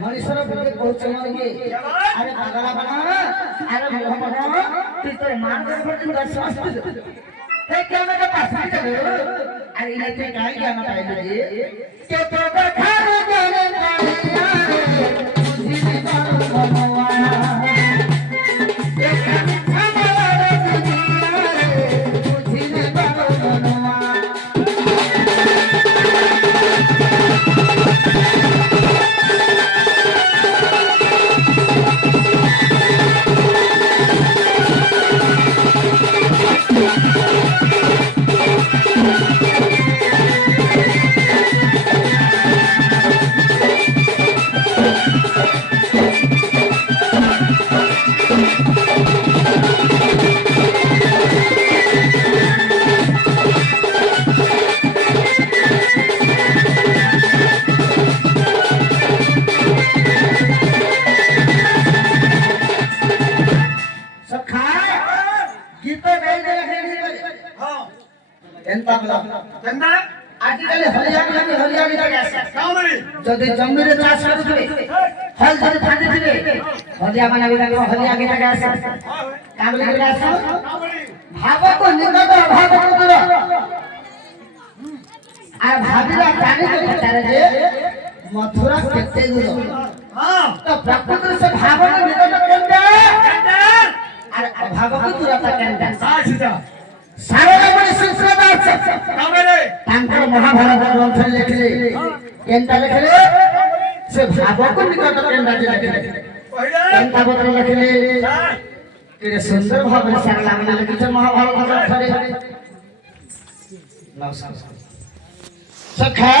मनुष्य बहुत अरे पागला बना अरे तू तो मान क्या मेरे पास अरे इन्हें गाय जाना पाएगा के तो खाने যদি জমিরে চাষ করবে ফল যদি ফাঁদি দিবে হলিয়া বানাবি না হলিয়া গিয়ে থাকে আসে কামলি গিয়ে আসে ভাবক নিগত ভাবক দূর আর ভাবিরা জানি তো তারে যে মথুরা কেতে দূর তো প্রকৃতির সে ভাবক নিগত কেনটা আর ভাবক দূরতা কেনটা আসিতা সারা বড় সংস্কৃত আছে কামলে তাঙ্কর মহাভারত গ্রন্থ লেখলে কেনটা লেখলে से भावक निकट केनटा লেখলে केनटा बदल লেখলে तेरे सुंदर भाव में सरला में लिखित महाभारत ग्रंथ रे नमस्कार सखा